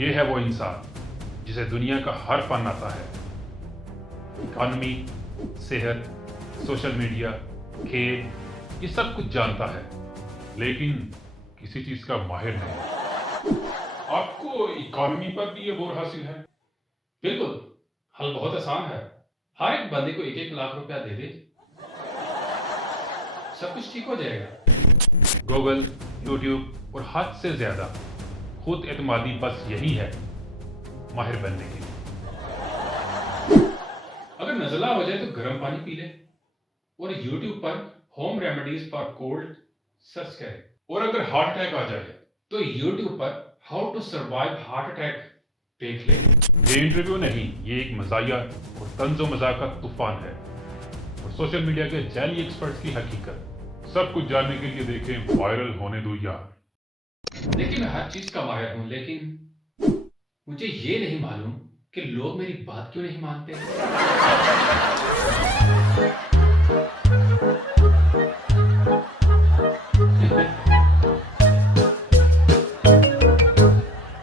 ये है वो इंसान जिसे दुनिया का हर फन आता है। इकॉनमी, सेहत, सोशल मीडिया, खेल, ये सब कुछ जानता है, लेकिन किसी चीज का माहिर नहीं। आपको इकॉनमी पर भी ये बोर हासिल है? बिल्कुल, हल बहुत आसान है। हर एक बंदे को 1-1 लाख रुपया दे दे, सब कुछ ठीक हो जाएगा। गूगल, यूट्यूब और हद से ज्यादा खुद एतमादी बस यही है माहिर बनने की। अगर नज़ला हो जाए तो गर्म पानी पी ले और यूट्यूब पर home remedies for cold search करें। और अगर हार्ट अटैक आ जाए तो यूट्यूब पर how to survive heart attack देख ले। ये इंटरव्यू नहीं, ये एक मजाया और तंजो मजाक का तूफान है और सोशल मीडिया के जाली एक्सपर्ट्स की हकीकत। सब कुछ जानने के लिए देखें वायरल होने दो यार। देखिए, मैं हर चीज का माहिर हूं, लेकिन मुझे ये नहीं मालूम कि लोग मेरी बात क्यों नहीं मानते।